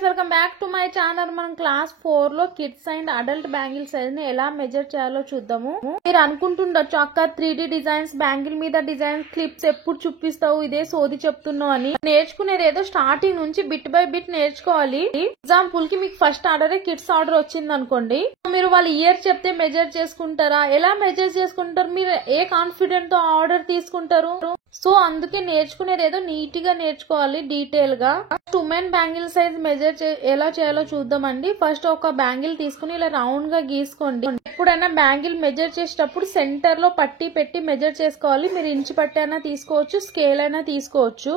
Guys welcome back to my channel. మనం class 4 లో kids and adult bangle size ని ఎలా మెజర్ చేయాలో చూద్దాము. మీరు అనుకుంటుండొచ్చు, అక్క 3D డిజైన్స్ బ్యాంగిల్ మీద డిజైన్స్ క్లిప్స్ ఎప్పుడు చూపిస్తావు, ఇదే సోది చెప్తున్నావు అని. నేర్చుకునేది ఏదో స్టార్టింగ్ నుంచి బిట్ బై బిట్ నేర్చుకోవాలి. ఎగ్జాంపుల్ కి మీకు ఫస్ట్ ఆర్డర్ కిడ్స్ ఆర్డర్ వచ్చింది అనుకోండి, మీరు వాళ్ళ ఇయర్ చెప్తే మెజర్ చేసుకుంటారా? ఎలా మెజర్ చేసుకుంటారు? మీరు ఏ కాన్ఫిడెంట్ తో ఆర్డర్ తీసుకుంటారు? సో అందుకే నేర్చుకునేది ఏదో నీట్ గా నేర్చుకోవాలి, డీటెయిల్ గా. ఉమెన్ బ్యాంగిల్ సైజ్ మెజర్ ఎలా చేయాలో చూద్దామండి. ఫస్ట్ ఒక బ్యాంగిల్ తీసుకుని ఇలా రౌండ్ గా గీసుకోండి. ఎప్పుడైనా బ్యాంగిల్ మెజర్ చేసేటప్పుడు సెంటర్ లో పట్టి పెట్టి మెజర్ చేసుకోవాలి. మీరు ఇంచు పట్టి అయినా తీసుకోవచ్చు, స్కేల్ అయినా తీసుకోవచ్చు.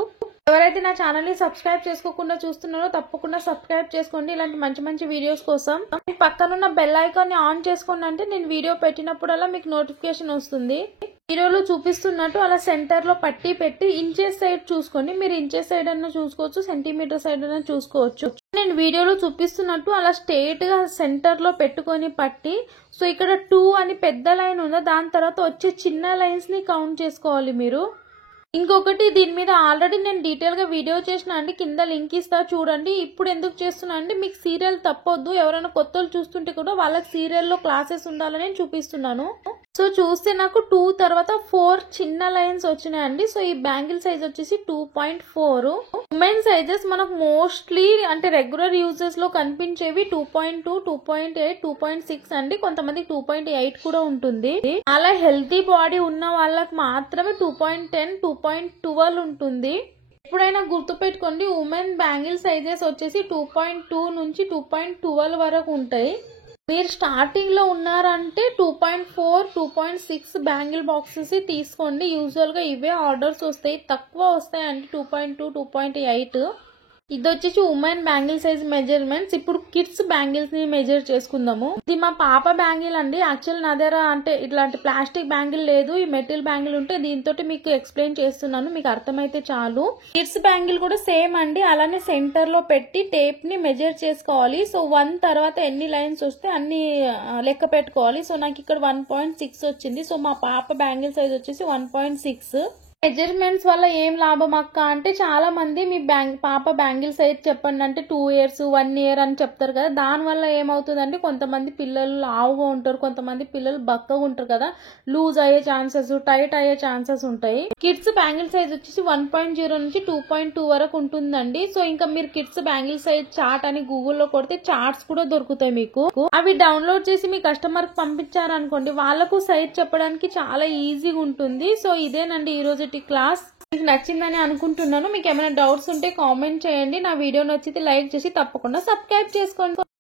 ఎవరైతే నా ఛానల్ ని సబ్స్క్రైబ్ చేసుకోకుండా చూస్తున్నారో తప్పకుండా సబ్స్క్రైబ్ చేసుకోండి, ఇలాంటి మంచి మంచి వీడియోస్ కోసం. పక్కనున్న బెల్ ఐకాన్ ని ఆన్ చేసుకోండి, అంటే నేను వీడియో పెట్టినప్పుడల్లా మీకు నోటిఫికేషన్ వస్తుంది. వీడియోలో చూపిస్తున్నట్టు అలా సెంటర్ లో పట్టి పెట్టి ఇంచెస్ సైడ్ చూసుకోండి. మీరు ఇంచెస్ సైడ్ అన్నా చూసుకోవచ్చు, సెంటీమీటర్ సైడ్ అన్నా చూసుకోవచ్చు. నేను వీడియోలో చూపిస్తున్నట్టు అలా స్ట్రైట్ గా సెంటర్ లో పెట్టుకొని పట్టి, సో ఇక్కడ 2 అని పెద్ద లైన్ ఉందా, దాని తర్వాత వచ్చే చిన్న లైన్స్ ని కౌంట్ చేసుకోవాలి మీరు. ఇంకొకటి, దీని మీద ఆల్రెడీ నేను డీటెయిల్ గా వీడియో చేసిన అండి, కింద లింక్ ఇస్తా చూడండి. ఇప్పుడు ఎందుకు చేస్తున్నా అంటే మీకు సీరియల్ తప్పొద్దు, ఎవరైనా కొత్తలు చూస్తుంటే కూడా వాళ్ళకి సీరియల్ లో క్లాసెస్ ఉండాలని చూపిస్తున్నాను. సో చూస్తే నాకు 2 తర్వాత 4 చిన్న లైన్స్ వచ్చినాయండి. సో ఈ బ్యాంగిల్ సైజ్ వచ్చేసి 2.4. ఉమెన్ సైజెస్ మనకు మోస్ట్లీ అంటే రెగ్యులర్ యూజెస్ లో కనిపించేవి 2.2, 2.8, 2.6 అండి. కొంతమంది 2.8 కూడా ఉంటుంది. అలా హెల్తీ బాడీ ఉన్న వాళ్ళకి మాత్రమే 2.10, 2.12 ఉంటుంది. ఎప్పుడైనా గుర్తుపెట్టుకోండి, ఉమెన్ బ్యాంగిల్ సైజెస్ వచ్చేసి 2.2 నుంచి 2.12 వరకు ఉంటాయి. మీరు స్టార్టింగ్ లో ఉన్నారంటే 2.4, 2.6 బ్యాంగిల్ బాక్సెస్ తీసుకోండి. యూజువల్ గా ఇవే ఆర్డర్స్ వస్తాయి, తక్కువ వస్తాయి అంటే 2.2, 2.8. ఇది వచ్చేసి ఉమెన్ బ్యాంగిల్ సైజ్ మెజర్మెంట్స్. ఇప్పుడు కిడ్స్ బ్యాంగిల్స్ ని మెజర్ చేసుకుందాము. ఇది మా పాప బ్యాంగిల్ అండి. యాక్చువల్ నా దగ్గర అంటే ఇట్లాంటి ప్లాస్టిక్ బ్యాంగిల్ లేదు, ఈ మెటల్ బ్యాంగిల్ ఉంటే దీంతో మీకు ఎక్స్ప్లెయిన్ చేస్తున్నాను, మీకు అర్థమైతే చాలు. కిడ్స్ బ్యాంగిల్ కూడా సేమ్ అండి, అలానే సెంటర్ లో పెట్టి టేప్ ని మెజర్ చేసుకోవాలి. సో 1 తర్వాత ఎన్ని లైన్స్ వస్తే అన్ని లెక్క పెట్టుకోవాలి. సో నాకు ఇక్కడ 1.6 వచ్చింది. సో మా పాప బ్యాంగిల్ సైజ్ వచ్చేసి 1.6. మెజర్మెంట్స్ వల్ల ఏం లాభం అక్క అంటే, చాలా మంది మీ పాప బ్యాంగిల్ సైజ్ చెప్పండి అంటే 2 years, 1 year అని చెప్తారు కదా. దాని వల్ల ఏమవుతుందంటే, కొంతమంది పిల్లలు లావుగా ఉంటారు, కొంతమంది పిల్లలు బక్కగా ఉంటారు కదా, లూజ్ అయ్యే ఛాన్సెస్, టైట్ అయ్యే ఛాన్సెస్ ఉంటాయి. కిడ్స్ బ్యాంగిల్ సైజ్ వచ్చేసి 1.0 నుంచి 2.2 వరకు ఉంటుందండి. సో ఇంకా మీరు కిడ్స్ బ్యాంగిల్ సైజ్ చార్ట్ అని గూగుల్లో కొడితే చార్ట్స్ కూడా దొరుకుతాయి మీకు. అవి డౌన్లోడ్ చేసి మీ కస్టమర్ కి పంపించారనుకోండి, వాళ్ళకు సైజ్ చెప్పడానికి చాలా ఈజీగా ఉంటుంది. సో ఇదేనండి ఈ రోజు క్లాస్. మీకు నచ్చిందని అనుకుంటున్నాను. మీకు ఏమైనా డౌట్స్ ఉంటే కామెంట్ చేయండి. నా వీడియో నచ్చితే లైక్ చేసి తప్పకుండా సబ్స్క్రైబ్ చేసుకోండి.